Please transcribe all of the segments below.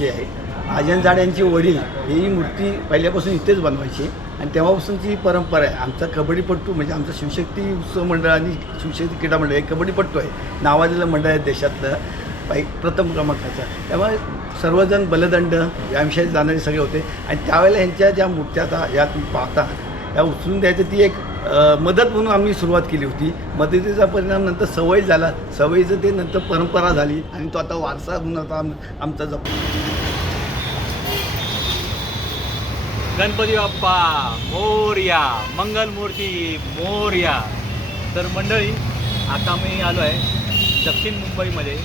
सालची आहे आजन झाड यांची वडील ही मूर्ती पहिल्यापासून इथेच बनवायची. आणि तेव्हापासूनची परंपरा आहे. आमचा कबड्डीपट्टू म्हणजे आमचा शिवशक्ती उत्सव मंडळ आणि शिवशक्ती क्रीडा मंडळ हे कबड्डीपट्टू आहे. नावाजलेलं मंडळ आहे देशातलं पाहि प्रथम क्रमांकाचं. त्यामुळे सर्वजण बलदंड याविषयी जाणारे सगळे होते. आणि त्यावेळेला ह्यांच्या ज्या मूर्त्या आता या तुम्ही पाहता त्या उचलून द्यायचं ती एक मदत म्हणून आम्ही सुरुवात केली होती. मदतीचा परिणाम नंतर सवय झाला. सवयीचं ते नंतर परंपरा झाली आणि तो आता वारसा म्हणून आता आम आमचा जप गणपती बाप्पा मोर्या मंगलमूर्ती मोर्या. तर मंडळी आता मी आलो आहे दक्षिण मुंबईमध्ये.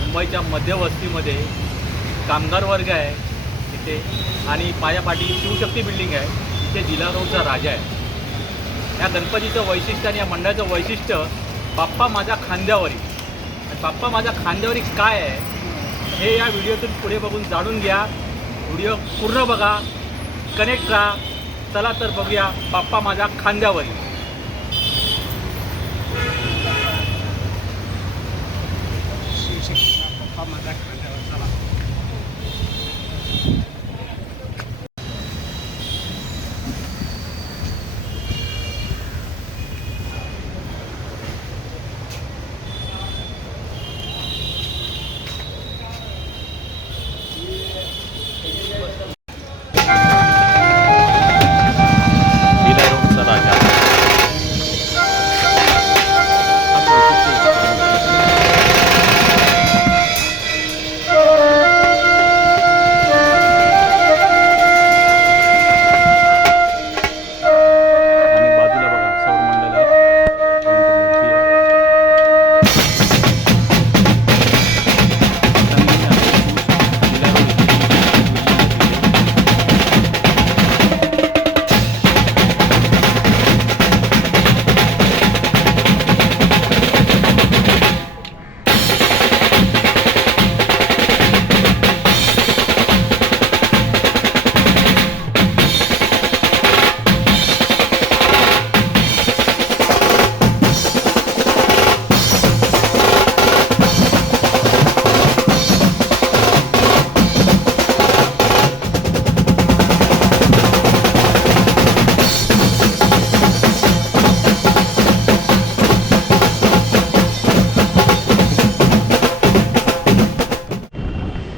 मुंबईच्या मध्यवस्तीमध्ये कामगार वर्ग आहे तिथे आणि पायापाठी शिवशक्ती बिल्डिंग आहे. तिथे जिल्हा रोडचा राजा आहे. या गणपतीचं वैशिष्ट्य आणि या मंडळाचं वैशिष्ट्य बाप्पा माझ्या खांद्यावरी. आणि बाप्पा माझ्या खांद्यावरी काय आहे हे या व्हिडिओतून पुढे बघून जाणून घ्या. व्हिडिओ पूर्ण बघा कनेक्ट राहा. चला तर बघूया बाप्पा माझ्या खांद्यावरी. जिल्हा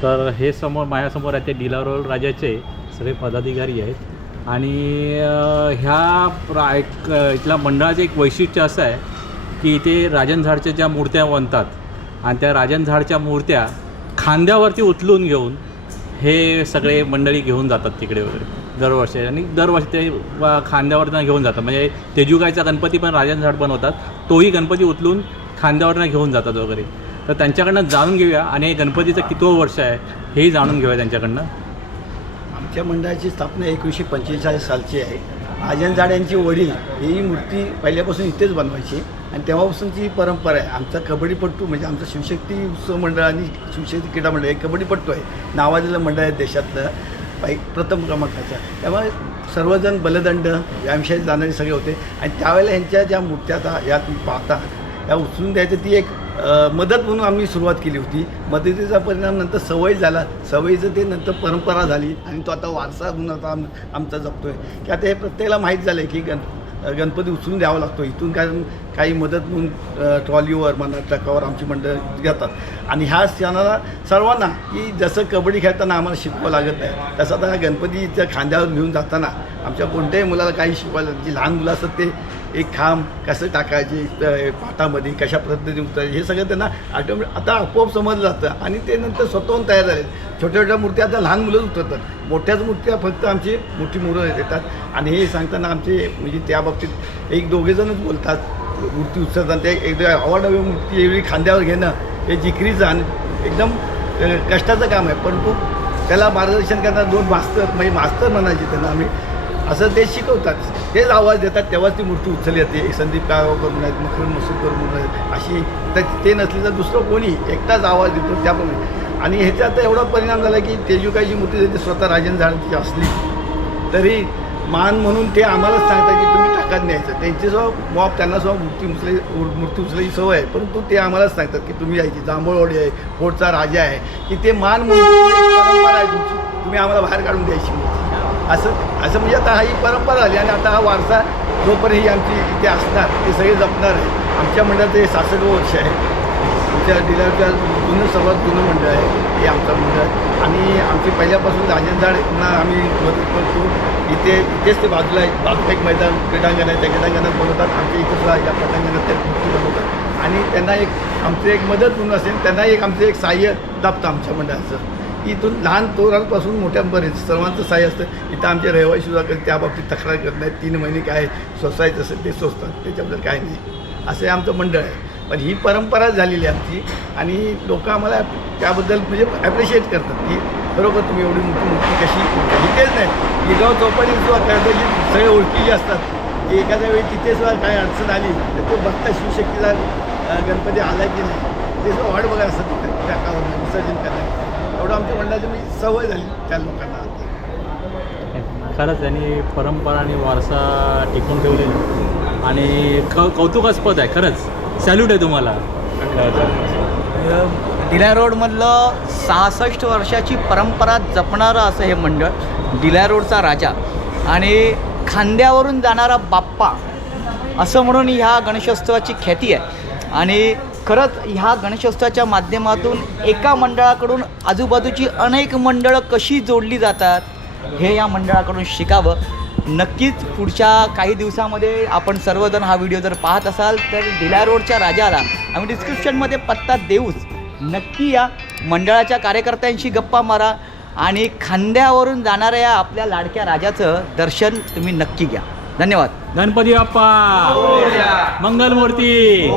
तर हे समोर माझ्यासमोर आहे ते डिलारोल राजाचे सगळे पदाधिकारी आहेत. आणि ह्या प्रा एक इथल्या मंडळाचं एक वैशिष्ट्य असं आहे की इथे राजन झाडच्या ज्या मूर्त्या बनतात आणि त्या राजन झाडच्या मूर्त्या खांद्यावरती उचलून घेऊन हे सगळे मंडळी घेऊन जातात तिकडे वगैरे दरवर्षी. आणि दरवर्षी ते खांद्यावरनं घेऊन जातात. म्हणजे तेजुगाईचा गणपती पण राजन झाड बनवतात तोही गणपती उचलून खांद्यावरनं घेऊन जातात वगैरे. तर त्यांच्याकडनं जाणून घेऊया. आणि हे गणपतीचं कितवं वर्ष आहे हेही जाणून घेऊया त्यांच्याकडनं. आमच्या मंडळाची स्थापना एकोणीसशे पंचेचाळीस सालची आहे. आजन झाड यांची वडील ही मूर्ती पहिल्यापासून इथेच बनवायची. आणि तेव्हापासून ती परंपरा आहे. आमचा कबड्डीपट्टू म्हणजे आमचं शिवशक्ती उत्सव मंडळ आणि शिवशक्ती क्रीडा मंडळ हे कबड्डीपट्टू आहे. नावाजलेलं मंडळ आहे देशातलं. पाहि प्रथम क्रमांकाचं. त्यामुळे सर्वजण बलदंड याविषयी जाणारे सगळे होते. आणि त्यावेळेला ह्यांच्या ज्या मूर्त्या आता या तुम्ही पाहता त्या उचलून द्यायचं ती एक मदत म्हणून आम्ही सुरुवात केली होती. मदतीचा परिणाम नंतर सवय झाला. सवयीचं ते नंतर परंपरा झाली आणि तो आता वारसा म्हणून आता आम आमचा जपतो आहे की आता हे प्रत्येकाला माहीत झालं आहे की गण गणपती उचलून द्यावा लागतो. इथून कारण काही मदत म्हणून ट्रॉलीवर म्हणा ट्रकावर आमची मंडळ घेतात. आणि ह्या सणाला सर्वांना की जसं कबड्डी खेळताना आम्हाला शिकवावं लागत नाही तसं आता गणपतीच्या खांद्यावर घेऊन जाताना आमच्या कोणत्याही मुलाला काही शिकवायला जे लहान मुलं असतात ते एक खांब कसं टाकायचे पाटामध्ये कशा पद्धतीने उतरायचे हे सगळं त्यांना ऑटोमॅटिक आता आपोआप समजलं जातं. आणि ते नंतर स्वतःहून तयार झाले. छोट्या छोट्या मूर्त्या आता लहान मुलंच उतरतात. मोठ्याच मूर्त्या फक्त आमची मोठी मुलं येतात. आणि हे सांगताना आमचे म्हणजे त्या बाबतीत एक दोघेजणच बोलतात. मूर्ती उचलताना ते एकदा अवाढव्य मूर्ती एवढी खांद्यावर घेणं हे जिकरीचं आणि एकदम कष्टाचं काम आहे. परंतु त्याला मार्गदर्शन करताना दोन मास्तर म्हणजे मास्तर म्हणायचे त्यांना आम्ही असं ते शिकवतात. तेच आवाज देतात तेव्हाच ती मूर्ती उचलली जाते. एक संदीप काळगावकर म्हणून आहेत मकरन मसूदकर म्हणून आहेत. अशी तर ते नसली तर दुसरं कोणी एकटाच आवाज देतो त्याप्रमाणे. आणि ह्याचा आता एवढा परिणाम झाला की तेजुकाईची मूर्ती जरी स्वतः राजन झाडांची असली तरी मान म्हणून ते आम्हालाच सांगतात की तुम्ही टाकात न्यायचं. त्यांच्यासह मॉप त्यांना सुद्धा मूर्ती उचले मूर्ती उचलायची सवय आहे. परंतु ते आम्हालाच सांगतात की तुम्ही यायची जांभळवाडी आहे फोडचा राजा आहे की ते मान म्हणून तुम्ही आम्हाला बाहेर काढून द्यायची मूर्ती. असं असं म्हणजे आता ही परंपरा झाली आणि आता हा वारसा जोपर्यंत ही आमची इथे असणार ते सगळे जपणार आहे. आमच्या मंडळाचं हे सासष्ट वर्ष आहे. आमच्या डिलरच्या जुनं सर्वात जुनं मंडळ आहे. हे आमचं मंडळ आणि आमची पहिल्यापासून राजनझाडना आम्ही मदत करतो. इथे इथेच ते बाजूला आहे. बाजूला एक मैदान क्रीडांगण आहे. त्या क्रीडांगणात बनवतात. आमच्या इथं सुद्धा या क्रीडांगणात ते मूर्ती बनवतात. आणि त्यांना एक आमचं एक मदत म्हणून असेल त्यांना एक आमचं एक सहाय्य लाभतं आमच्या मंडळाचं. इथून लहान तोरांपासून मोठ्यांपर्यंत सर्वांचं सहाय्य असतं. इथं आमचे रहिवासी सुद्धा कधी त्या बाबतीत तक्रार करत नाहीत. तीन महिने काय सोसायचं असेल ते सोसतात. त्याच्याबद्दल काय नाही. असं हे आमचं मंडळ आहे. पण ही परंपरा झालेली आहे आमची आणि लोक आम्हाला त्याबद्दल म्हणजे ॲप्रिशिएट करतात की बरोबर तुम्ही एवढी मोठी मूर्ती कशी इथेच नाही. लिगाव चौपाटी सुद्धा कळतं सगळे ओळखीचे असतात. की एखाद्या वेळी तिथे सुद्धा काय अडचण आली तर तो बघता शिवशक्तीला गणपती आला की नाही ते सुद्धा वाट बघा असतात तिथे. त्या काळात विसर्जन करण्यात एवढं आमच्या मंडळाची म्हणजे सवय झाली त्या लोकांना खरंच त्यांनी परंपरा आणि वारसा टिकून ठेवलेला. आणि क कौतुकास्पद आहे खरंच. सॅल्यूट आहे तुम्हाला. डिल्या रोडमधलं सहासष्ट वर्षाची परंपरा जपणारं असं हे मंडळ डिल्या रोडचा राजा. आणि खांद्यावरून जाणारा बाप्पा असं म्हणून ह्या गणेशोत्सवाची ख्याती आहे. आणि खरंच ह्या गणेशोत्सवाच्या माध्यमातून एका मंडळाकडून आजूबाजूची अनेक मंडळं कशी जोडली जातात हे या मंडळाकडून शिकावं. नक्कीच पुढच्या काही दिवसामध्ये आपण सर्वजण हा व्हिडिओ जर पाहत असाल तर डिला रोडच्या राजाला आम्ही डिस्क्रिप्शनमध्ये पत्ता देऊच. नक्की या मंडळाच्या कार्यकर्त्यांशी गप्पा मारा आणि खांद्यावरून जाणाऱ्या या आपल्या लाडक्या राजाचं दर्शन तुम्ही नक्की घ्या. धन्यवाद. गणपती बाप्पा! मंगलमूर्ती!